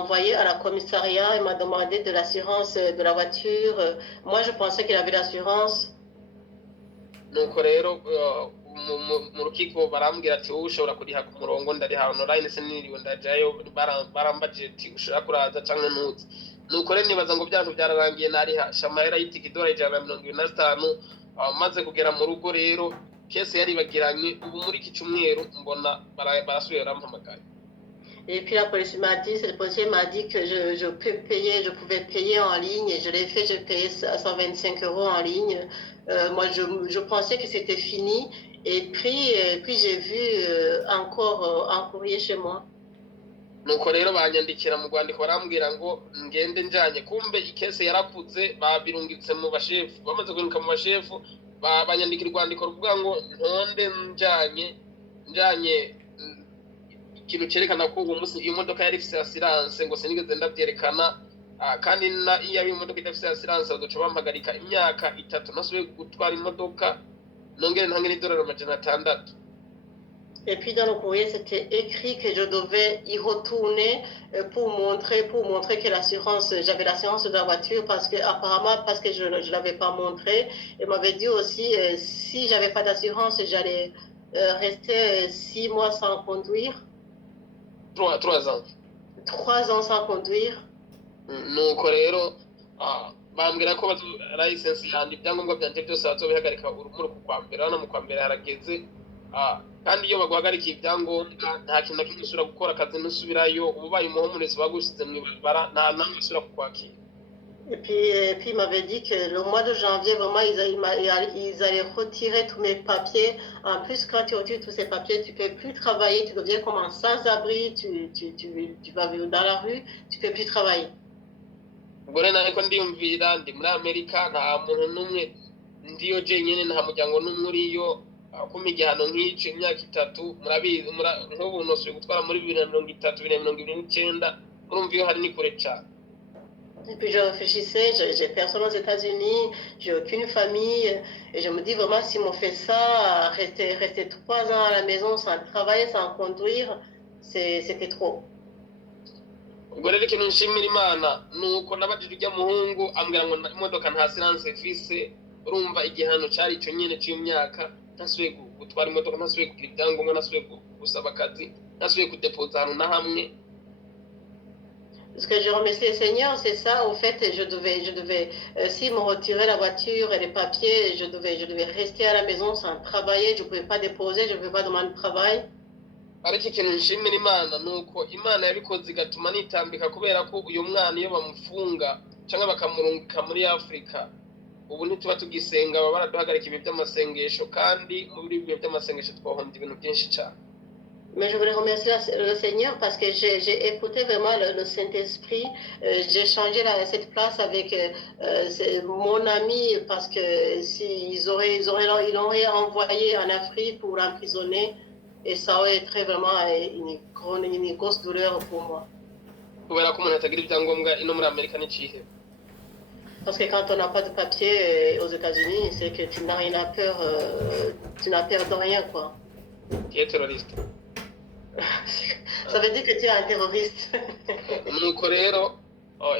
envoyé à la commissariat, il m'a demandé de l'assurance de la voiture. Moi, je pensais qu'il avait l'assurance. nuko rero mu rukiko barambwira ati wowe ushobora kuriha ku murongo ndariha online siniriwe ndajayo barambajije ati ushobora kuraza canke ntuzi nuko rero nibaza ngo byantu byararangiye nariha shamahera y'itiki $125 maze kugera mu rugo rero kese yaribagiranye ubu muri iki cyumweru mbona barasubiye barampamagaye. Et puis la police m'a dit, le policier m'a dit que je pouvais payer en ligne et je l'ai fait, j'ai payé 125 € en ligne. Moi, je pensais que c'était fini et puis j'ai vu encore un courrier chez moi. Nuko rero banyandikira mu Rwandiko barambwira ngo ngende njanye kumbe ikese yarakuze babirungitse mu bashefu bamaze kwiruka mu bashefu banyandikira Rwandiko ruvuga ngo ntonde njanye ikintu cyerekana ko uwo munsi iyo modoka yari ifite assurance ngo sinigeze ndabyerekana kandi iyo ari imodoka idafite assurance baduca bampagarika imyaka 3 nasubiye gutwara imodoka nongere ntangire $600. Et puis dans le courrier, c'était écrit que je devais y retourner pour montrer que j'avais l'assurance de la voiture parce que je ne l'avais pas montré. Il m'avait dit aussi si j'avais pas d'assurance, j'allais rester 6 mois sans conduire. 3 ans. 3 ans sans conduire. Nuko rero bambwira ko license yandi ibyangombwa byanje byose bazobihagarika urumuri ku kwambera no mu kwambera harageze kandi iyo baguhagarika ibyangombwa nta kintu na kimwe usubira gukora akazi nusubirayo ubaye umuhumurizi bagusize mu ibara nta namwe usubira kukwakira. Et puis il m'avait dit que le mois de janvier, vraiment, ils allaient retirer tous mes papiers. En plus, quand tu retires tous ces papiers, tu ne peux plus travailler, tu deviens comme un sans-abri, tu vas vivre dans la rue, tu ne peux plus travailler. Ubwo rero ariko ndiyumvira ndi muri Amerika nta muntu n'umwe ndiyo jenyine nta muryango n'umwe uriyo kuma igihano nk'icyo imyaka 3 murabizi nk'ubu nosuye gutwara muri 2023-2029 urumva iyo hari ni kure cyane. Et puis je réfléchissais, j'ai personne aux États-Unis, j'ai aucune famille, et je me dis vraiment si on fait ça, rester 3 ans à la maison sans travailler, sans conduire, c'était trop. Ubwo rero ikintu nshimira Imana nuko nabajije ujya muhungu ambwira ngo imodoka nta assurance ifise urumva igihano cyari cyo nyene cy'imyaka ntasubiye gutwara imodoka ntasubiye kugira ibyangombwa ntasubiye gusaba akazi ntasubiye kudepoza ahantu na hamwe. Ce que je remercie le Seigneur, c'est ça. Au fait, je devais s'il me retirait la voiture et les papiers, je devais rester à la maison sans travailler. Je ne pouvais pas déposer, je ne pouvais pas demander de travail. Ariko ikintu nshimira Imana nuko Imana yabikoze igatuma nitambika kubera ko uyu mwana iyo bamufunga cyangwa bakamurungika muri Afrika ubu ntituba tugisenga baba baraduhagarika ibi by'amasengesho kandi muri ibi by'amasengesho twahombye ibintu byinshi cyane. Mais je voulais remercier le Seigneur parce que j'ai écouté vraiment le Saint-Esprit. J'ai changé cette place avec mon ami parce que ils l'auraient envoyé en Afrique pour l'emprisonner et ça aurait été vraiment une grosse douleur pour moi. Kubera ko umuntu atagira ibyangombwa ino muri Amerika n'icihe. Parce que quand on n'a pas de papier aux États-Unis, c'est que tu n'as rien à peur, tu n'as peur de rien quoi. Tu es terroriste. Ça veut dire que tu es un terroriste. Nuko rero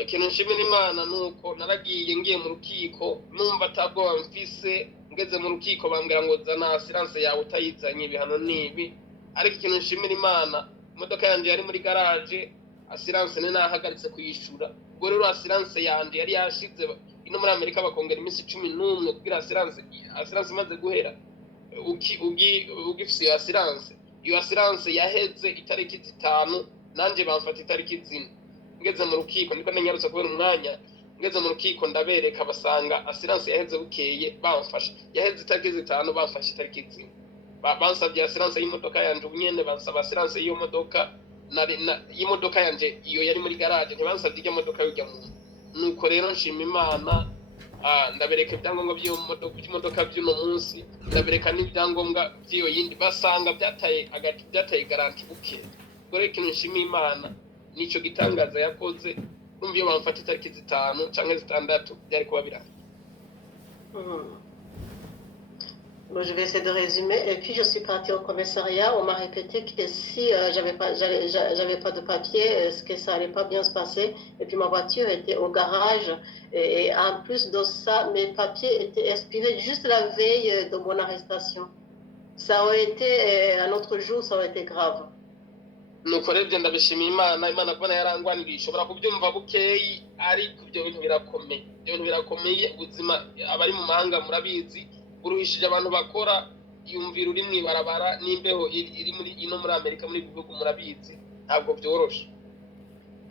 ikintu nshimira Imana nuko naragiye ngiye mu rukiko numva atabwoba mfise ngeze mu rukiko bambwira ngo zana assurance yawe utayizanye ibihano nibi ariko ikintu nshimira Imana imodoka yanje yari muri garage assurance ne nahagaritse kuyishura ubwo rero assurance yanje yari yashize ino muri Amerika bakongera iminsi 11 kugira assurance imaze guhera ugifise assurance iyo assurance yaheze itariki 5 nanje bamfata itariki 4 ngeze mu rukiko ndiko nanyarutse kubera umwanya ngeze mu rukiko ndabereka basanga assurance yaheze bukeye bamfasha yaheze itariki 5 bamfasha itariki 4 bansabye assurance y'imodoka yanje ubunyene bansaba assurance y'iyo modoka y'imodoka yanje iyo yari muri garage ntibansabye ijya modoka y'ujya mu nuko rero nshima Imana ndabereka ibyangombwa by'imodoka by'uno munsi ndabereka n'ibyangombwa by'iyo yindi basanga byataye garanti buke ubwo rero ikintu nshima Imana nicyo gitangaza yakoze numva iyo bamfata itariki 5 cyangwa 6 byari kuba biranga. Bon, je vais essayer de résumer. Et puis, je suis partie au commissariat. On m'a répété que si j'avais pas de papier, que ça allait pas bien se passer. Et puis, ma voiture était au garage. Et en plus de ça, mes papiers étaient expirés juste la veille de mon arrestation. Ça aurait été, un autre jour, ça aurait été grave. nuko rero ibyo ndabishimiye imana kubona yarangwaniriye ishobora kubyumva bukeyi ariko ibyo bintu birakomeye ubuzima abari mu mahanga murabizi buruhishije abantu bakora yumvira uri mwibarabara n'imbeho iri muri ino muri Amerika muri bihugu murabizi ntabwo byoroshe.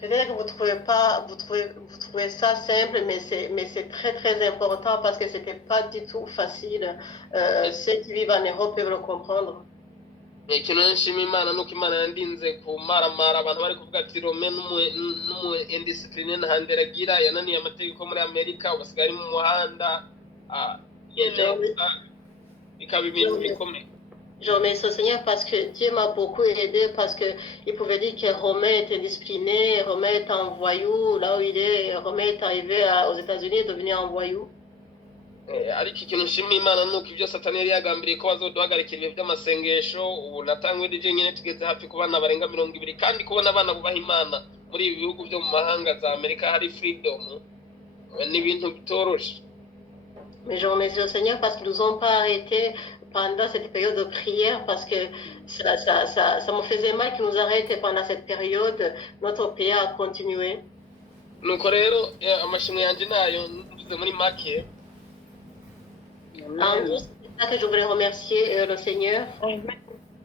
Peut-être que vous trouvez ça simple, mais c'est très très important parce que c'était pas du tout facile. Ceux qui vivent en Europe peuvent le comprendre. ikintu nshima imana nuko imana yandinze kumaramara abantu bari kuvuga ati Rome n'umu indiscipline ntahanderagira yananiye amategeko muri Amerika ubasigaye ari mu muhanda bikaba ibintu bikomeye. Je remercie le Seigneur parce que Dieu m'a beaucoup aidé, parce qu'il pouvait dire que Romain était discipliné, Romain est un voyou, là où il est, Romain est arrivé aux États-Unis et devenu un voyou. ariko ikintu nshima imana nuko ibyo satani yari yagambiriye ko bazoduhagarikira ibihe by'amasengesho ubu natangwe rije nyine tugeze hafi ku bana barenga 200 kandi kubona abana bubaha imana muri ibi bihugu byo mu mahanga za Amerika hari freedom n'ibintu bitoroshe. Mais je remercie le Seigneur parce qu'ils nous ont pas arrêtés pendant cette période de prière, parce que ça me faisait mal qu'ils nous arrêtent pendant cette période. Notre prière a continué. nuko rero amashimwe yanje nayo mvuze muri make. C'est ça que je voulais remercier le Seigneur.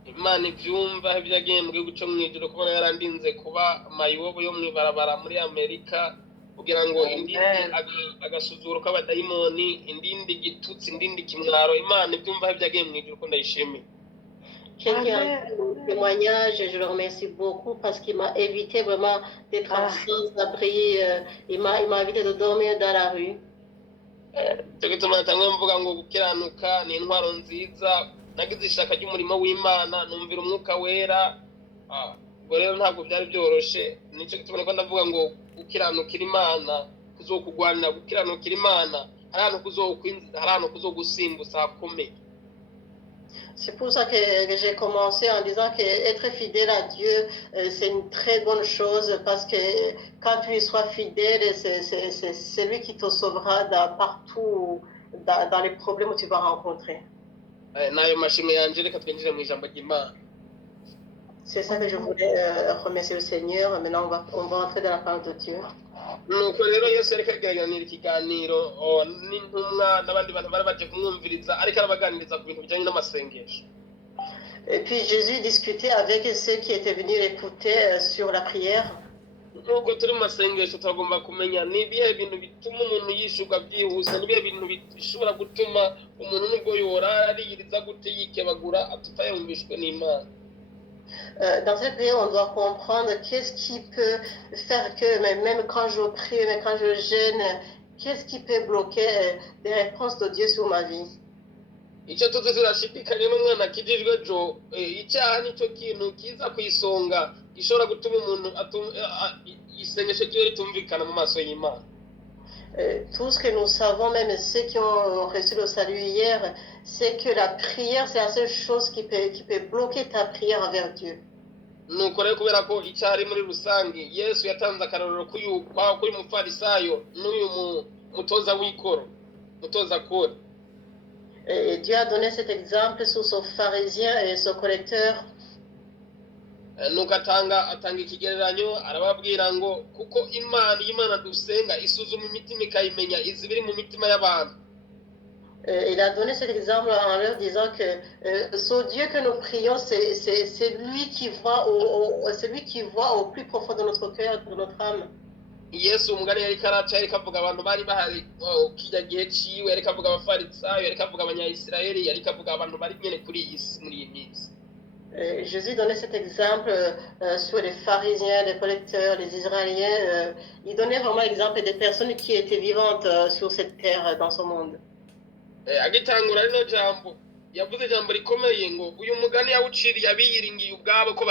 Imana ibyumva ibyagiye mu gihugu cyo mu ijuru kubona yarandinze kuba mayibobo yo mwibarabara muri Amerika kugira ngo indindi agasuzuro k'abadayimoni indindi gitutsi indindi kimwaro Imana ibyumva ibyagiye mu ijuru ko ndayishimiye. Quelqu'un a un témoignage, je le remercie beaucoup parce qu'il m'a évité vraiment d'être sans abri, il m'a évité de dormir dans la rue. cyo gituma natangwe mvuga ngo gukiranuka ni intwaro nziza nagize ishaka ry'umurimo w'Imana numvira umwuka wera ubwo rero ntabwo byari byoroshe nicyo gituma ko ndavuga ngo gukiranukira Imana kuzokugwanira gukiranukira Imana hari ahantu kuzogusimbuza hakomeye. C'est pour ça que j'ai commencé en disant qu'être fidèle à Dieu, c'est une très bonne chose parce que quand tu y seras fidèle, c'est lui qui te sauvera partout dans les problèmes que tu vas rencontrer. nayo mashimwe yanje reka twinjire mu ijambo ry'Imana. C'est ça que je voulais remercier le Seigneur. Maintenant, on va entrer dans la parole de Dieu. nuko rero Yesu ariko aganira ikiganiro n'intumwa n'abandi bantu bari baje kumwumviriza ariko arabaganiriza ku bintu bijyanye n'amasengesho. Et puis Jésus discutait avec ceux qui étaient venus l'écouter sur la prière. nubwo turi mu masengesho turagomba kumenya ni ibihe bintu bituma umuntu yishuka byihuse n'ibihe bintu bishobora gutuma umuntu nubwo yora ariyiriza gute yikebagura atutayumvishwe n'Imana. Dans cette prière, on doit comprendre qu'est-ce qui peut faire que, même quand je prie, même quand je jeûne, qu'est-ce qui peut bloquer des réponses de Dieu sur ma vie. icyo tuzi turashidikanya n'umwana akijijwe ejo icyaha nicyo kintu kiza ku isonga gishobora gutuma umuntu isengesho ryiwe ritumvikana mu maso y'Imana. Tout ce que nous savons, même ceux qui ont reçu le salut hier, c'est que la prière, c'est la seule chose qui peut bloquer ta prière envers Dieu. nuko rero kubera ko icyaha ari muri rusange Yesu yatanze akarorero kuri mufarisayo n'uyu mutoza kore. Et Dieu a donné cet exemple sur ce pharisien et ce collecteur. nuko atanga ikigereranyo arababwira ngo kuko Imana dusenga isuzuma imitima ikayimenya izi biri mu mitima y'abantu. Il a donné cet exemple en leur disant que ce Dieu que nous prions, c'est lui qui voit au plus profond de notre cœur, de notre âme. Yesu umugani yari karaca yari kavuga abantu bari bahari kijya gihe ciwe yari kavuga abafarisayo yari kavuga abanyayisirayeli yari kavuga abantu bari nyene kuri iyi si muri iyi minsi. Jésus donnait cet exemple sur les pharisiens, les collecteurs, les Israéliens. Il donnait vraiment l'exemple des personnes qui étaient vivantes sur cette terre, dans ce monde. agitangura rino jambo yavuze ijambo rikomeye ngo uyu mugani yawuciriye abiyiringiye ubwabo ko